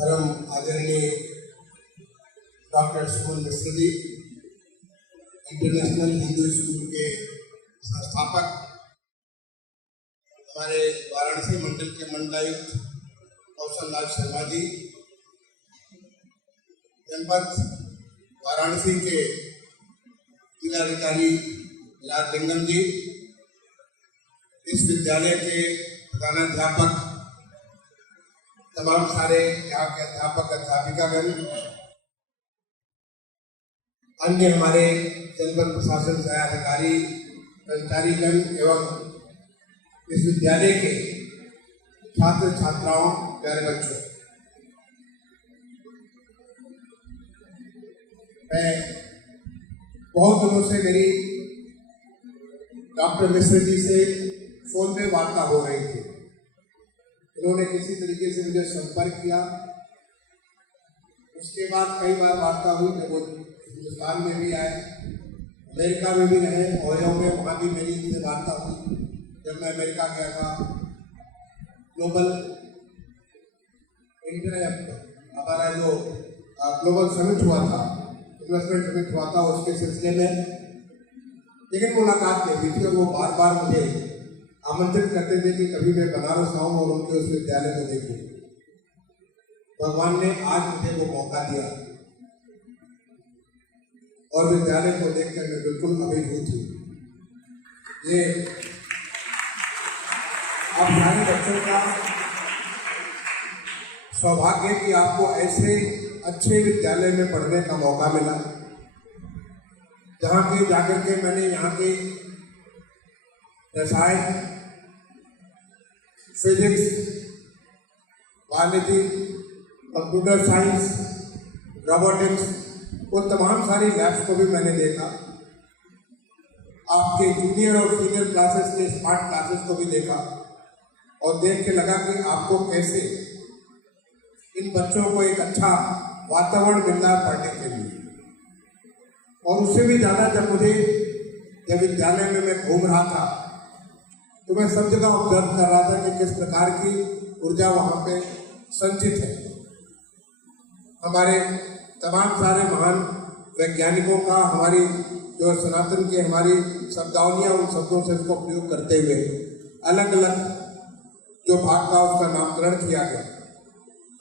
परम आदरणीय डॉक्टर सुमन Mishra ji, international Hindu school के संस्थापक, हमारे वाराणसी मंडल के मंडलायुक्त कौशल लाल शर्मा जी, जनपद वाराणसी के जिलाधिकारी लाललिंगम जी, इस विद्यालय के प्रधानाध्यापक, तमाम सारे यहाँ के अध्यापक अध्यापिकागण, अन्य हमारे जनपद प्रशासन से अधिकारी कर्मचारीगण एवं इस विद्यालय के छात्र छात्राओं, प्यारे बच्चों, मैं बहुत दिनों से मेरी डॉक्टर मिश्र जी से फोन पे वार्ता हो रही थी। उन्होंने किसी तरीके से मुझे संपर्क किया। उसके बाद कई बार वार्ता हुई जब वो हिंदुस्तान में भी आए, अमेरिका में भी रहे, ओयो में, वहाँ भी मेरी इनसे वार्ता हुई। जब मैं अमेरिका गया था, ग्लोबल हमारा जो ग्लोबल समिट हुआ था, इन्वेस्टमेंट समिट हुआ था, उसके सिलसिले में लेकिन मुलाकात नहीं हुई थी और वो बार बार मुझे आमंत्रित करते थे कि कभी मैं बनारस आऊँ और उनके उस विद्यालय को देखूं। भगवान ने आज मुझे वो मौका दिया और विद्यालय को देखकर मैं बिल्कुल अभिभूत हूँ। ये आप सारे बच्चों का सौभाग्य कि आपको ऐसे अच्छे विद्यालय में पढ़ने का मौका मिला, जहाँ के जाकर के मैंने यहाँ के रसायन, physics, biology, computer science, robotics, वो तमाम सारी लैब्स को भी मैंने देखा। आपके जूनियर और सीनियर क्लासेस के स्मार्ट क्लासेस को भी देखा और देख के लगा कि आपको कैसे इन बच्चों को एक अच्छा वातावरण मिल रहा है पढ़ने के लिए। और उससे भी ज़्यादा जब विद्यालय में मैं घूम रहा था तो मैं सब जगह ऑब्जर्व कर रहा था कि किस प्रकार की ऊर्जा वहाँ पे संचित है। हमारे तमाम सारे महान वैज्ञानिकों का, हमारी जो सनातन की हमारी शब्दावलियाँ, उन शब्दों से उसको प्रयोग करते हुए अलग अलग जो भाग का उसका नामकरण किया गया,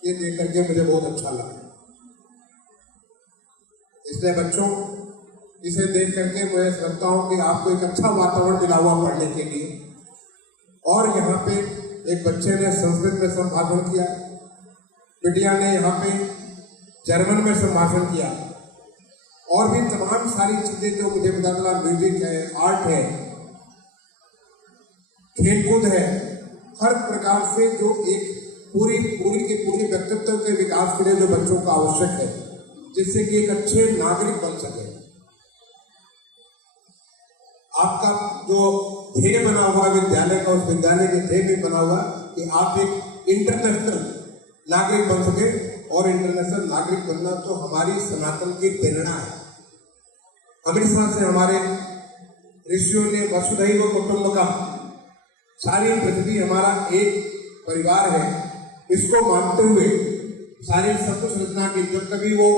ये देख करके मुझे बहुत अच्छा लगा। इसलिए बच्चों, इसे देख करके मैं समझता हूँ कि आपको एक अच्छा वातावरण मिला हुआ पढ़ने के लिए। और यहाँ पे एक बच्चे ने संस्कृत में संभाषण किया, बिटिया ने यहाँ पे जर्मन में संभाषण किया, और भी तमाम सारी चीजें जो मुझे पता चला, म्यूजिक है, आर्ट है, खेलकूद है, हर प्रकार से जो एक पूरी व्यक्तित्व के विकास के लिए जो बच्चों का आवश्यक है, जिससे कि एक अच्छे नागरिक बन सके। आपका जो ध्येय बना हुआ विद्यालय का, उस विद्यालय के ध्येय में बना हुआ कि आप एक इंटरनेशनल नागरिक बन सके, और इंटरनेशनल नागरिक बनना तो हमारी सनातन की प्रेरणा है। हमेशा से हमारे ऋषियों ने वसुधैव कुटुंबकम, सारी पृथ्वी हमारा एक परिवार है, इसको मानते हुए सारी सब कुछ रचना की। जब कभी वो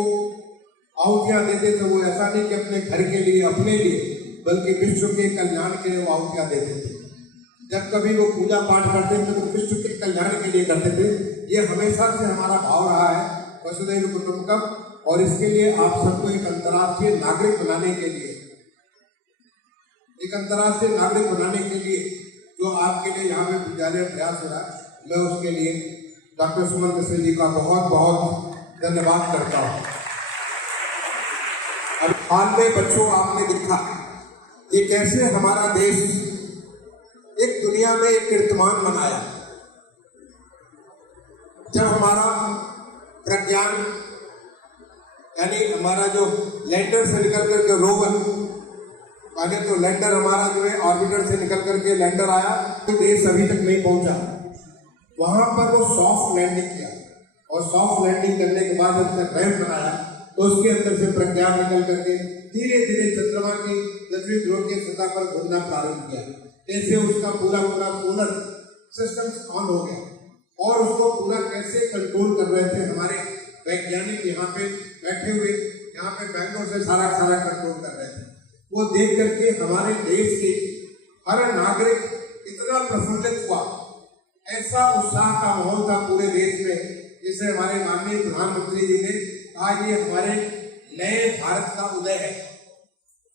आहुतियां देते थे, वो ऐसा नहीं कि अपने घर के लिए, अपने लिए, बल्कि विश्व के कल्याण के लिए वो आहुतियां देते थे। जब कभी वो पूजा पाठ करते थे तो विश्व के कल्याण के लिए करते थे। ये हमेशा से हमारा भाव रहा है, वसुधैव कुटुंबकम। और इसके लिए आप सबको एक अंतर्राष्ट्रीय नागरिक बनाने के लिए, जो आपके लिए यहाँ पे विद्यालय प्रयास हो रहा है, मैं उसके लिए डॉक्टर सुमन मिश्र जी का बहुत बहुत धन्यवाद करता हूँ। अब हाल में बच्चों, आपने देखा कि कैसे हमारा देश एक दुनिया में एक कीर्तिमान बनाया। जब हमारा प्रज्ञान, यानी हमारा जो लैंडर से निकल करके रोवर, पहले तो लैंडर हमारा जो है ऑर्बिटर से निकल करके लैंडर आया, तो देश अभी तक नहीं पहुंचा। वहां पर वो सॉफ्ट लैंडिंग किया, और सॉफ्ट लैंडिंग करने के बाद उसने रैंप बनाया, तो उसके अंदर से प्रज्ञान निकल करके धीरे धीरे चंद्रमा की दक्षिण ध्रुव की सतह पर घूमना प्रारंभ किया। कैसे उसका पूरा सोलर सिस्टम ऑन हो गया, और उसको पूरा कैसे कंट्रोल कर रहे थे हमारे वैज्ञानिक यहाँ पे बैठे हुए, यहाँ पे बैंगलोर से सारा कंट्रोल कर रहे थे। वो देख करके हमारे देश के हर नागरिक इतना प्रफुल्लित हुआ, ऐसा उत्साह का माहौल था पूरे देश में, जिसे हमारे माननीय प्रधानमंत्री जी ने कहा ये हमारे नए भारत का उदय है।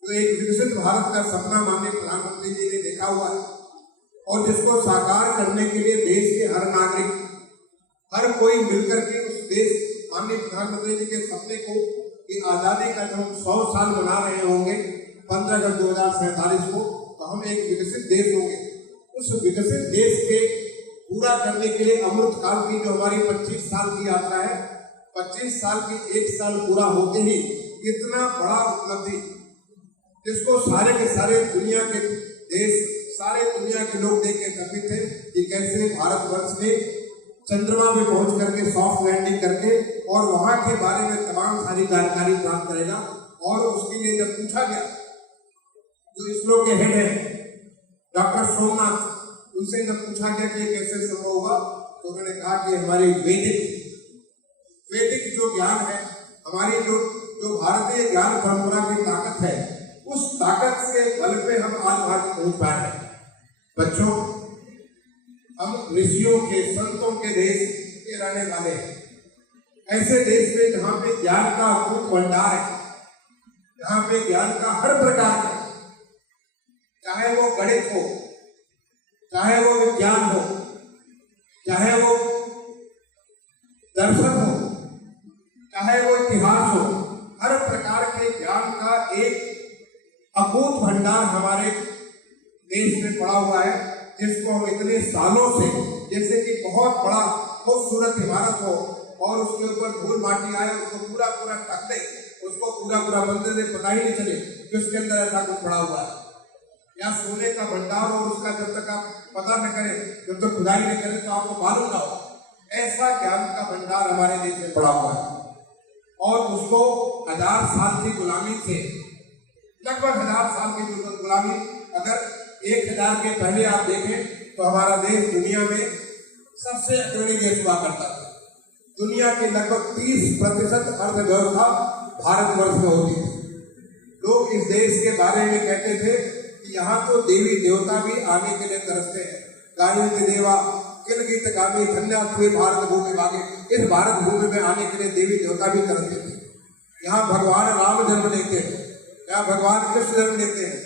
तो एक विकसित भारत का सपना माननीय प्रधानमंत्री जी ने देखा हुआ है और जिसको साकार करने के लिए देश के हर नागरिक, हर कोई मिलकर के उस देश माननीय प्रधानमंत्री जी के सपने को कि आजादी का जब हम 100 साल मना रहे होंगे 15 अगस्त 2047 को, तो हम एक विकसित देश होंगे। उस विकसित देश के पूरा करने के लिए अमृत काल की जो हमारी 25 साल की यात्रा है, 25 साल की 1 साल पूरा होते ही इतना बड़ा उपलब्धि, जिसको सारे के सारे दुनिया के देश, सारे दुनिया के लोग देख के चकित थे कि कैसे भारतवर्ष ने चंद्रमा पे पहुंच करके सॉफ्ट लैंडिंग करके और वहां के बारे में तमाम सारी जानकारी प्राप्त करेगा। और उसके लिए जब पूछा गया, जो इसरो के हेड है डॉक्टर सोमनाथ, उनसे जब पूछा गया कि कैसे संभव हुआ, तो उन्होंने कहा कि हमारी वैदिक जो ज्ञान है, हमारी जो भारतीय ज्ञान परंपरा की ताकत है, उस ताकत के बल पे हम आज पहुंच पाए हैं। बच्चों, हम ऋषियों के, संतों के देश के रहने वाले हैं। ऐसे देश में जहाँ पे ज्ञान का अद्भुत भंडार है, जहाँ पे ज्ञान का हर प्रकार का, चाहे वो गणित हो, चाहे वो विज्ञान हो, चाहे वो दर्शन हो, चाहे वो इतिहास हो, हर प्रकार के ज्ञान का एक अकूत भंडार हमारे देश में पड़ा हुआ है, जिसको हम इतने सालों से, जैसे कि बहुत बड़ा खूबसूरत इमारत हो और उसके ऊपर धूल माटी आए, उसको पूरा ढक दे, उसको पूरा बंद दे, पता ही नहीं चले कि उसके अंदर ऐसा कुछ पड़ा हुआ है। या सोने का भंडार हो, उसका जब तक आप पता न करें, जब तक खुदाई नहीं करें, तो आपको मालूम ना हो। ऐसा ज्ञान का भंडार हमारे देश में पड़ा हुआ है और उसको 1000 साल की गुलामी से, लगभग 1000 साल की गुलामी, अगर 1000 के पहले आप देखें तो हमारा देश दुनिया में सबसे अग्रणी देश हुआ करता था। दुनिया की लगभग 30% अर्थव्यवस्था भारतवर्ष में होती थी। लोग इस देश के बारे में कहते थे कि यहाँ तो देवी देवता भी आने के लिए तरसते हैं। गायत्री देवा किल गीत गावे धन्यास्त्री भारत भूमि भागे, इस भारत भूमि में आने के लिए देवी देवता भी तरसते थे। यहाँ भगवान राम जन्म लेते हैं, यहाँ भगवान कृष्ण जन्म लेते हैं,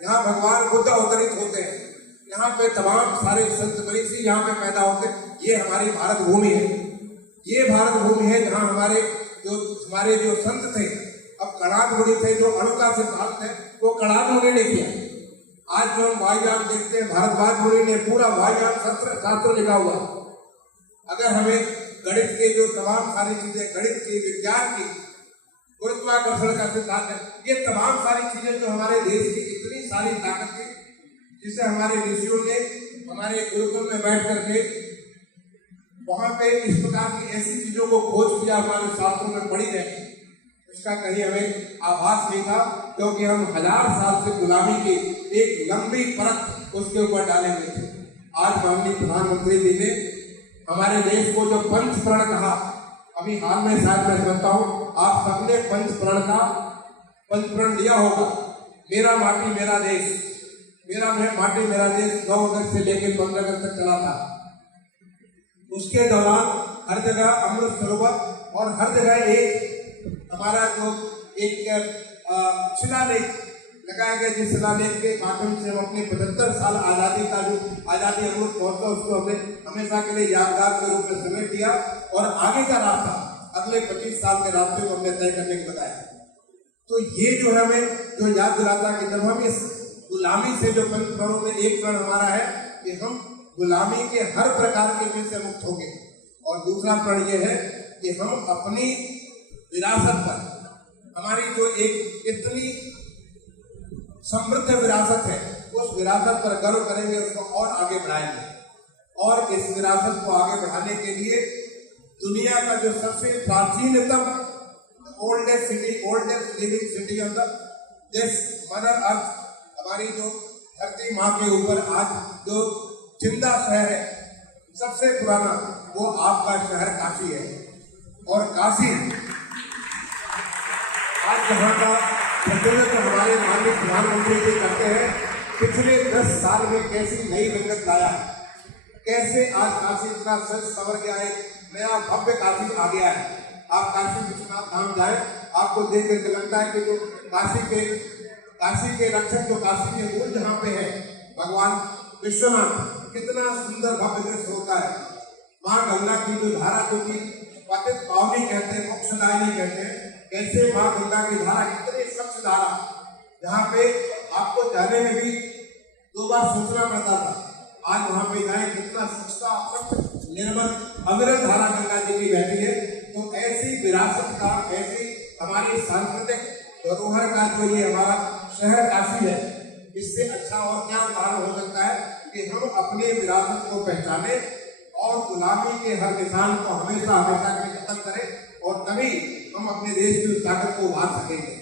यहाँ भगवान बुद्ध अवतरित होते हैं, यहाँ पे तमाम सारे संत मनीषी यहाँ पे पैदा होते हैं। ये हमारी भारत भूमि है, ये भारत भूमि है जहाँ हमारे जो संत थे, अब कणाद मुनि थे, जो अणु का सिद्धांत है वो कणाद मुनि ने किया। आज जो हम वायुयान देखते हैं, भारद्वाज मुनि ने पूरा वायुयान शास्त्र लिखा हुआ। अगर हमें गणित के जो तमाम सारी चीजें, गणित की, विज्ञान की, गुरुत्वाकर्षण का सिद्धांत है, ये तमाम सारी चीजें जो हमारे देश की इतनी सारी ताकत थी, जिसे हमारे ऋषियों ने हमारे गुरुकुल में बैठ करके वहां पे इस प्रकार की ऐसी चीजों को खोज किया, हमारे शास्त्रों में पड़ी रहे, उसका कहीं हमें आभास नहीं था, क्योंकि हम 1000 साल से गुलामी की एक लंबी परत उसके ऊपर डाले हुए थे। आज माननीय प्रधानमंत्री जी ने हमारे देश को जो पंचप्रण कहा, अभी हाल में शायद मैं समझता हूँ आप सबने पंचप्रण लिया होगा। मेरा माटी मेरा देश, मेरा माटी मेरा देश 9 अगस्त से लेकर 15 अगस्त तक चला था। उसके दौरान हर जगह अमृत सरोवर और हर जगह एक हमारा जो एक शिलालेख लगाया गया, जिस शिलालेख के माध्यम से हम अपने 75 साल आजादी का जो आजादी अमृत महोत्सव, उसको हमने हमेशा के लिए यादगार के रूप में समेट दिया और आगे का रास्ता, अगले 25 साल के रास्ते को हमने तय करने को बताया। तो ये जो है हमें जो याद दिलाता है कि जब हम इस गुलामी से, जो पंचप्रणों में एक प्रण हमारा है कि हम गुलामी के हर प्रकार के चीज से मुक्त होंगे, और दूसरा प्रण ये है कि हम अपनी विरासत पर, हमारी जो एक इतनी समृद्ध विरासत है, उस विरासत पर गर्व करेंगे, उसको और आगे बढ़ाएंगे। और इस विरासत को आगे बढ़ाने के लिए दुनिया का जो सबसे प्राचीनतम oldest living city on this mother earth, हमारी जो धरती माँ के ऊपर आज जो जिंदा शहर है सबसे पुराना, वो आपका शहर काशी है। और काशी यहाँ का प्रतिनिधित्व हमारे माननीय प्रधानमंत्री जी करते हैं। पिछले 10 साल में कैसी नई रंगत लाया, कैसे आज काशी इतना सच सवर गया है, नया भव्य काशी आ गया है। आप काशी विश्वनाथ धाम जाए, आपको देख करके लगता है कि जो काशी के रक्षक, जो काशी के मूल जहाँ पे है भगवान विश्वनाथ, कितना सुंदर भव्य दृश्य होता है। माँ गंगा की जो धारा, जो कि पतित पावनी कहते हैं, मोक्षदायिनी कहते हैं, कैसे माँ गंगा की धारा कितनी स्वच्छ धारा, जहाँ पे आपको जाने में भी 2 बार सोचना पड़ता था, आज वहां पे जाए कितना स्वच्छता, स्वच्छ, निर्मल, अविरल धारा गंगा जी की बहती है। तो ऐसी विरासत का, ऐसी हमारी सांस्कृतिक धरोहर का जो ये हमारा शहर काशी है, इससे अच्छा और क्या उदाहरण हो सकता है कि हम अपने विरासत को पहचाने और गुलामी के हर निशान को हमेशा हमेशा के लिए खत्म करें, और तभी हम अपने देश की उस ताकत को उभार सकेंगे।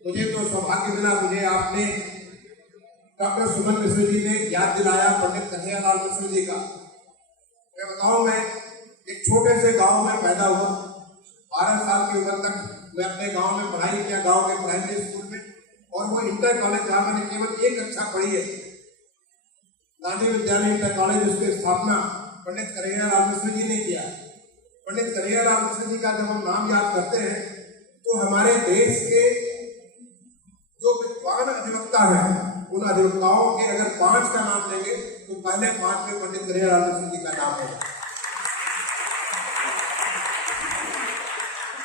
मुझे तो सौभाग्य मिला, मुझे आपने डॉक्टर सुमन मिश्र जी ने याद दिलाया पंडित कन्हैयालाल मिश्र जी का। मैं बताऊं, मैं एक छोटे से गांव में पैदा हुआ। 12 साल की उम्र तक मैं अपने गांव में पढ़ाई किया, गांव के प्राइमरी स्कूल में, और वो इंटर कॉलेज जहाँ मैंने केवल 1 कक्षा पढ़ी है, गांधी विद्यालय इंटर कॉलेज, उसकी स्थापना पंडित कन्हैयालाल मिश्र जी ने किया। पंडित कन्हैयालाल मिश्र जी का जब हम नाम याद करते हैं तो हमारे देश के जो विद्वान अधिवक्ता हैं, उन अधिवक्ताओं के अगर 5 का नाम लेंगे तो पहले 5 में पंडित कन्हैयालाल मिश्र जी का नाम है।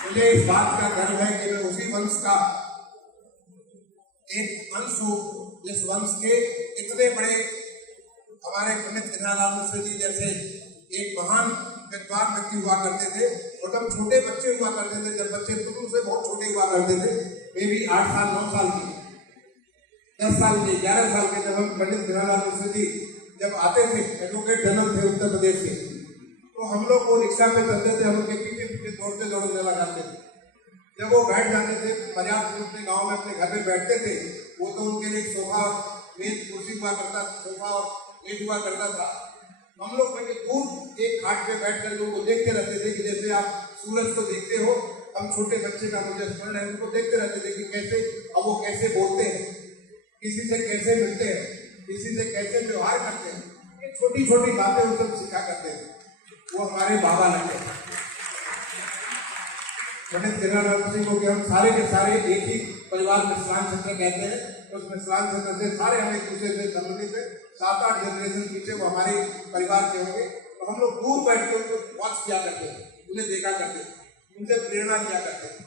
मुझे इस बात का गर्व है कि मैं उसी वंश का एक अंश हूं, जिस वंश के इतने बड़े हमारे पंडित कन्हैयालाल मिश्र जी जैसे एक महान विद्वान व्यक्ति हुआ करते थे। और जब छोटे बच्चे हुआ करते थे, जब बच्चे तुमसे बहुत छोटे हुआ करते थे, मे भी 8 साल 9 साल के, 10 साल के, 11 साल के, जब हम पंडित कन्हैयालाल मिश्र जी जब आते थे, एडवोकेट जनरल थे उत्तर प्रदेश के, तो हम लोग वो रिक्शा पे चलते थे, हम उनके पीछे पीछे दौड़ते दौड़ते लगा करते थे। जब वो बैठ जाते थे, पर्याप्त अपने गाँव में अपने घर में बैठते थे, वो तो उनके लिए सोफा मेज कुर्सी हुआ करता, सोफा और मेज हुआ करता था। हम लोग बल्कि दूर एक घाट पे बैठ कर उनको देखते रहते थे कि जैसे आप सूरज को देखते हो, हम छोटे बच्चे का मुझे स्मरण है, उनको देखते रहते थे कि कैसे, अब वो कैसे बोलते हैं, किसी से कैसे मिलते हैं, किसी से कैसे व्यवहार करते हैं, ये छोटी छोटी बातें वो सब सिखा करते हैं। वो हमारे बाबा लगे पंडित कन्हैयालाल मिश्र को, कि हम सारे के सारे एक ही परिवार मिश्रान क्षेत्र कहते हैं। उस मिश्रान क्षेत्र से सारे हम एक दूसरे से संबंधित है। 7-8 जनरेशन पीछे वो हमारे परिवार के होंगे। तो हम लोग दूर बैठ कर उनको वॉच किया करते थे, उन्हें देखा करते थे, उनसे प्रेरणा लिया करते थे,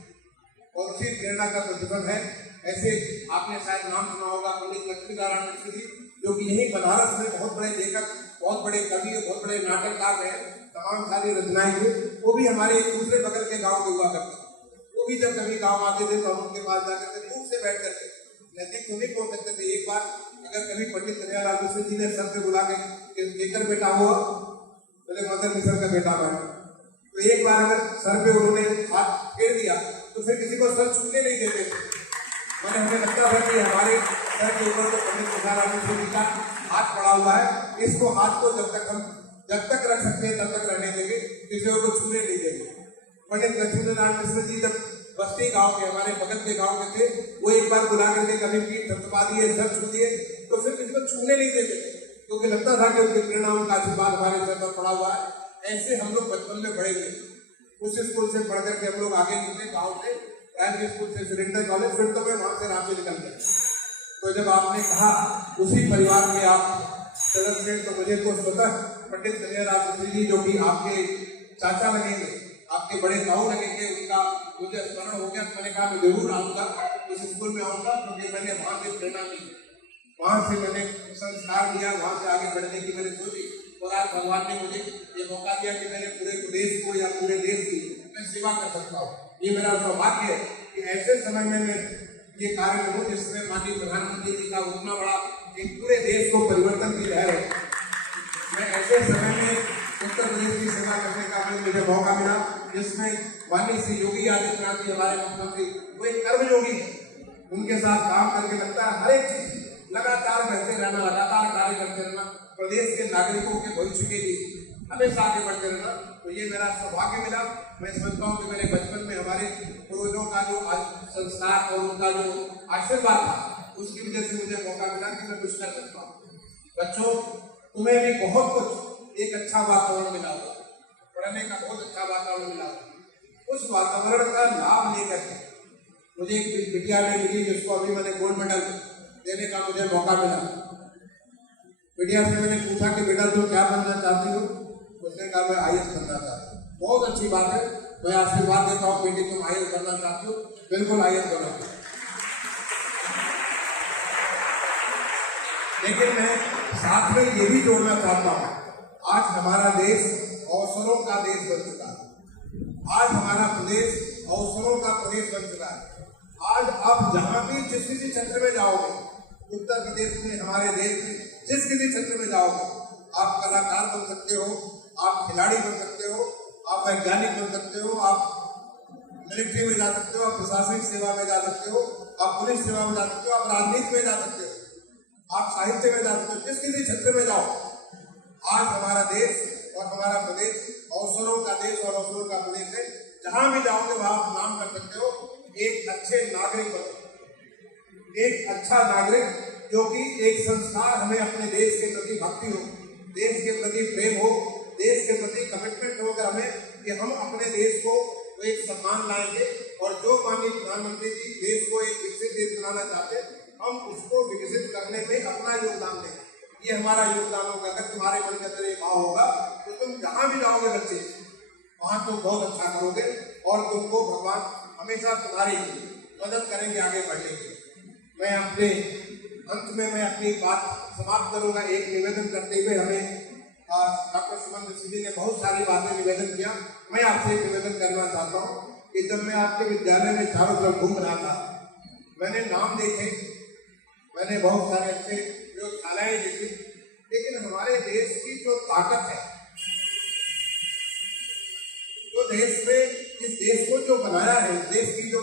और उसी प्रेरणा का प्रतिफल है। ऐसे आपने शायद नाम सुना होगा पंडित लक्ष्मीनारायण मिश्र जी, जो कि यही बनारस में बहुत बड़े लेखक, बहुत बड़े कवि, बहुत बड़े नाटककार रहे, तमाम सारी रचनाएं हुई। वो भी हमारे दूसरे बगल के गांव में हुआ करते। वो भी जब कभी गांव आते थे तो हम उनके पास जाकर के दूर से बैठ करके, नजदीक तो नहीं पहुंच सकते थे। एक बार अगर कभी पंडित कन्हैयालाल मिश्र जी ने सर पे बुला के केकर बेटा हुआ, बोले मदर मिश्र का बेटा बना, तो एक बार अगर सर पे उन्होंने हाथ फेर दिया तो फिर किसी को सर छूने नहीं देते थे। मैंने हमें लगता था कि हमारे सर के ऊपर तो पंडित कन्हैयालाल मिश्र जी का हाथ पड़ा हुआ है, इसको हाथ को जब तक रख सकते हैं तब तक रहने देंगे, किसी को छूने नहीं देंगे। पंडित लक्ष्मीनारायण मिश्र जी जब बस्ती गांव के, हमारे बगल के गांव के थे, वो एक बार बुला करके कभी पीठ थपथपा दिए, सर छू दिए, तो फिर किसी को छूने नहीं देते, क्योंकि लगता था कि उनकी प्रेरणा, उनका आशीर्वाद हमारे सर पर पड़ा हुआ है। ऐसे हम लोग बचपन में बड़े हुए। उस स्कूल से पढ़ करके हम लोग आगे निकले, गाँव से प्राइमरी स्कूल से फिर इंटर कॉलेज, फिर तो मैं वहां से रांची निकल गया। तो जब आपने कहा उसी परिवार के आप सदस्य हैं, तो मुझे तो स्वतः पंडित कन्हैयालाल मिश्र जी, जो कि आपके चाचा लगेंगे, आपके बड़े ताऊ लगेंगे, उनका मुझे स्मरण हो गया। तो मैंने कहा मैं जरूर आऊंगा, उस स्कूल में आऊंगा, क्योंकि मैंने वहां से प्रेरणा ली, वहां से मैंने संस्कार लिया, वहां से आगे बढ़ने की मैंने सोची। और आज भगवान ने मुझे ये मौका दिया कि मैंने पूरे प्रदेश को या पूरे देश की मैं सेवा कर सकता हूँ। ये मेरा सौभाग्य है कि ऐसे समय में मैं ये कार्य करूँ जिसमें माननीय प्रधानमंत्री जी का उतना बड़ा एक पूरे देश को परिवर्तन की लहर है। मैं ऐसे समय में उत्तर प्रदेश की सेवा करने का मुझे मौका मिला, जिसमें माननीय श्री योगी आदित्यनाथ जी हमारे मुख्यमंत्री, वो एक कर्मयोगी है। उनके साथ काम करके लगता है हर एक चीज लगातार करते रहना, लगातार कार्य करते रहना, प्रदेश के नागरिकों के भविष्य के लिए। हमेशा आगे बढ़ते रहना। तो ये मेरा सौभाग्य मिला। मैं समझता हूँ कि मेरे बचपन में हमारे पूर्वजों का जो संस्कार और उनका जो आशीर्वाद था, उसकी वजह से मुझे मौका मिला कि मैं कुछ कर सकता हूँ। बच्चों, तुम्हें भी बहुत कुछ एक अच्छा वातावरण मिला होगा, पढ़ने का बहुत अच्छा वातावरण मिला होगा। उस वातावरण का लाभ लेकर के मुझे एक विद्यालय मिली जिसको अभी मैंने गोल्ड मेडल देने का मुझे मौका मिला। बिटिया से मैंने पूछा कि बेटा तुम क्या बनना चाहती हो? उसने कहा मैं IAS बनना चाहती हूँ। बहुत अच्छी बात है, मैं आशीर्वाद देता हूँ बेटी तुम IAS बनना चाहती हो, बिल्कुल IAS बनो। लेकिन मैं साथ में ये भी जोड़ना चाहता हूँ, आज हमारा देश अवसरों का देश बन चुका है। आज हमारा प्रदेश अवसरों का प्रदेश बन चुका है। आज आप जहां भी जिस किसी क्षेत्र में जाओगे, उत्तर प्रदेश में, हमारे देश में जिस किसी क्षेत्र में जाओगे, आप कलाकार बन सकते हो, आप खिलाड़ी बन सकते हो, आप वैज्ञानिक बन सकते हो, आप मिलिट्री में जा सकते हो, आप प्रशासनिक सेवा में जा सकते हो, आप पुलिस सेवा में जा सकते हो, आप राजनीति में जा सकते हो, आप साहित्य में जा सकते हो। जिस किसी क्षेत्र में जाओ, आज हमारा देश और हमारा प्रदेश अवसरों का देश और अवसरों का प्रदेश है। जहां भी जाओगे वहां आप नाम कर सकते हो। एक अच्छे नागरिक बनो, एक अच्छा नागरिक जो कि एक संस्कार, हमें अपने देश के प्रति भक्ति हो, देश के प्रति प्रेम हो, देश के प्रति कमिटमेंट हो अगर हमें कि हम अपने देश को एक सम्मान लाएंगे और जो माननीय प्रधानमंत्री जी देश को एक विकसित देश बनाना चाहते हैं, हम उसको विकसित करने में अपना योगदान दें। ये हमारा योगदान होगा। अगर तुम्हारे मन के अंदर ये भाव होगा तो तुम जहां भी जाओगे बच्चे, वहां तुम बहुत अच्छा करोगे और तुमको भगवान हमेशा तुम्हारी मदद करेंगे आगे बढ़ने की। मैं अपने अंत में मैं अपनी बात समाप्त करूंगा एक निवेदन करते हुए। हमें डॉक्टर सुमन ऋषि जी ने बहुत सारी बातें निवेदन किया। मैं आपसे एक निवेदन करना चाहता हूँ कि जब मैं आपके विद्यालय में चारों तरफ घूम रहा था, मैंने नाम देखे, मैंने बहुत सारे अच्छे प्रयोगशालाएं देखी, लेकिन हमारे देश की जो ताकत है, जो देश में इस देश को जो बनाया है, इस देश की जो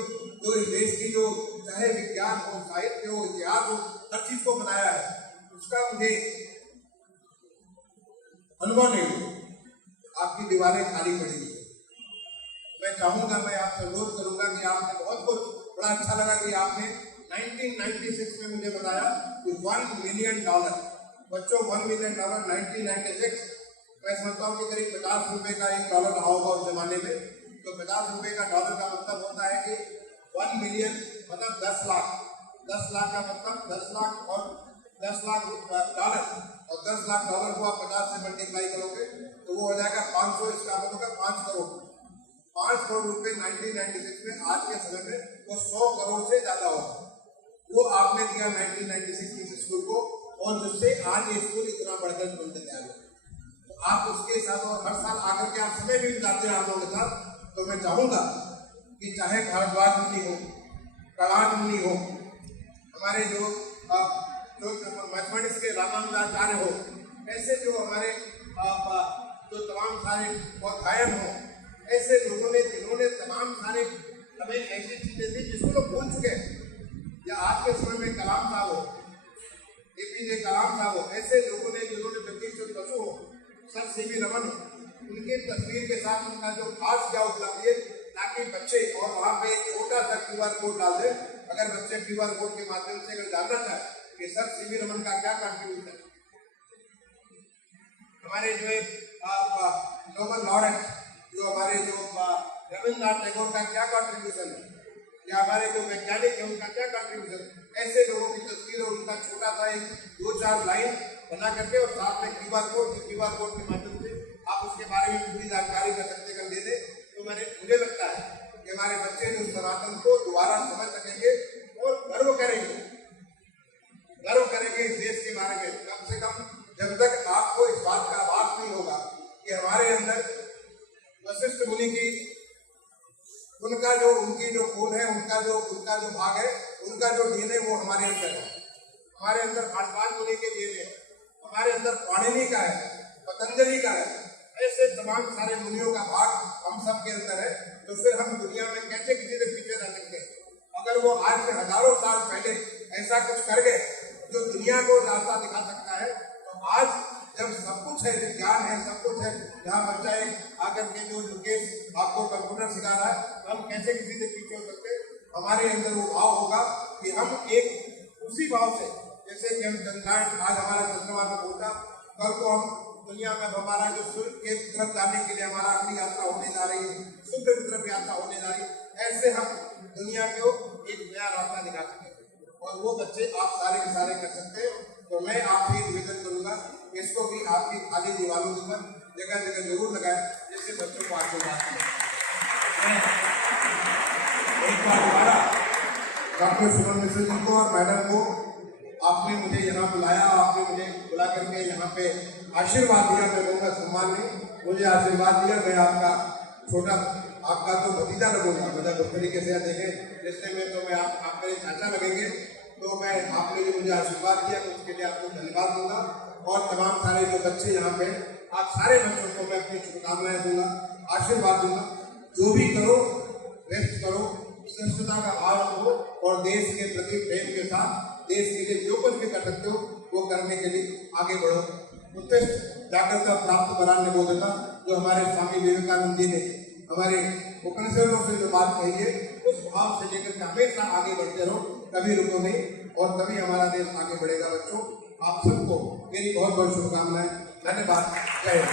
इस देश की जो चाहे विज्ञान हो, साहित्य हो, इतिहास हो, हर चीज को बनाया है, उसका मुझे अनुभव नहीं हुआ। आपकी दीवारें खाली पड़ी हुई। मैं चाहूंगा, मैं आपसे अनुरोध करूंगा कि आपने बहुत कुछ बड़ा अच्छा लगा कि आपने 1996 में मुझे बताया कि $1 मिलियन, बच्चों $1 मिलियन 1996, मैं समझता हूँ कि करीब $50 का $1 रहा होगा उस जमाने में। तो $50 का डॉलर का मतलब होता है कि 1 मिलियन मतलब 10 लाख, 10 लाख का मतलब 10 लाख और 10 लाख डॉलर, और 10 लाख डॉलर को आप 50 से मल्टीप्लाई करोगे तो वो हो जाएगा 500, इसका मतलब होगा 5 करोड़। 5 करोड़ रुपए 1996 में, आज के समय में वो 100 करोड़ से ज्यादा होगा। वो आपने दिया 1996 में स्कूल को, और जिससे आज ये स्कूल इतना बढ़कर बनते तैयार हो। तो आप उसके साथ और हर साल आकर के आप समय भी बिताते हैं आप लोगों के साथ। तो मैं चाहूंगा कि चाहे भारद्वाज मुनि हो, कणाद मुनि हो, हमारे जो मैथमेटिक्स के रामानुजाचार्य हो, ऐसे जो हमारे जो तमाम सारे बौद्धायन हो, ऐसे लोगों ने जिन्होंने तमाम सारे हमें ऐसी चीजें दी जिसको लोग भूल चुके हैं, या आज के समय में कलाम साहब हो, APJ कलाम साहब हो, ऐसे लोगों ने जिन्होंने व्यक्तिगत बसु हो, सर CV रमन हो, उनकी तस्वीर के साथ उनका जो खास क्या उपलब्धि है, ताकि बच्चे, और वहाँ पे एक छोटा सा QR कोड डाल दे, अगर बच्चे QR कोड के माध्यम से अगर जानना चाहे कि सर CV रमन का क्या कंट्रीब्यूशन है, हमारे जो नोबेल लॉरेट जो हमारे जो रविन्द्रनाथ टैगोर का क्या कंट्रीब्यूशन है, या हमारे जो वैज्ञानिक है उनका क्या कंट्रीब्यूशन, ऐसे लोगों की तस्वीर और उनका छोटा सा एक 2-4 लाइन बना करके और साथ में QR कोड के माध्यम से आप उसके बारे में पूरी जानकारी कर सकते कर दे दे, तो मुझे लगता है कि हमारे बच्चे जो सनातन को दोबारा समझ सकेंगे और गर्व करेंगे इस देश के बारे में। कम से कम जब तक आपको इस बात का आभास नहीं होगा कि हमारे अंदर वशिष्ठ मुनि की उनकी जो खोज है, उनका जो भाग है, उनका जो DNA वो हमारे अंदर है। हमारे अंदर भारद्वाज मुनि के DNA है, हमारे अंदर पाणिनि का है, पतंजलि का है, ऐसे तमाम सारे मुनियों का भाग हम सब के अंदर है। तो फिर हम दुनिया में कैसे किसी से पीछे रह सकते हैं? अगर वो आज से हजारों साल पहले ऐसा कुछ कर गए जो दुनिया को रास्ता दिखा सकता है, तो आज जब सब कुछ है, विज्ञान है, सब कुछ है, हम कैसे किसी से पीछे हो सकते? हमारे अंदर वो भाव होगा कि हम एक उसी भाव से, जैसे कि हम चंद्रायन, आज हमारा चंद्रमा का होता, कल को हम दुनिया में हमारा जो सूर्य के तरफ जाने के लिए हमारा अगली यात्रा होने जा रही है, शुक्र की तरफ यात्रा होने जा रही है, ऐसे हम दुनिया को एक नया रास्ता दिखा सकते हैं और वो बच्चे आप सारे के सारे कर सकते हैं। तो मैं आपसे निवेदन करूंगा, इसको भी आपकी खाली दीवारों के ऊपर जगह जगह जरूर लगाए, जिससे बच्चों को आशीर्वाद मिले। एक बार दोबारा डॉक्टर सुमन मिश्र जी को और मैडम को आपने मुझे यहाँ बुलाया, आपने मुझे बुला करके यहाँ पे आशीर्वाद दिया। मैं कहूँगा सम्मान नहीं, मुझे आशीर्वाद दिया। मैं आपका छोटा, आपका तो भतीजा लगूंगा, मतलब उस तरीके से देखें रिश्ते में तो मैं आप मेरे चाचा लगेंगे। तो मैं आपने जो मुझे आशीर्वाद दिया तो उसके लिए आपको धन्यवाद दूंगा। और तमाम सारे जो बच्चे यहाँ पे, आप सारे बच्चों को मैं अपनी शुभकामनाएं दूंगा, आशीर्वाद दूंगा। जो भी करो, रेस्ट करो, श्रेष्ठता का भाव रखो और देश के प्रति प्रेम के साथ देश के लिए जो कुछ भी कर सकते हो वो करने के लिए आगे बढ़ो। उत्कृष्ट जागृता प्राप्त बरान ने बोला था, जो हमारे स्वामी विवेकानंद जी ने हमारे उपनिषदों से जो बात कही है, उस भाव से लेकर के हमेशा आगे बढ़ते रहो, कभी रुको नहीं और तभी हमारा देश आगे बढ़ेगा। बच्चों, आप सबको मेरी बहुत बहुत शुभकामनाएं। धन्यवाद। जय हिंद।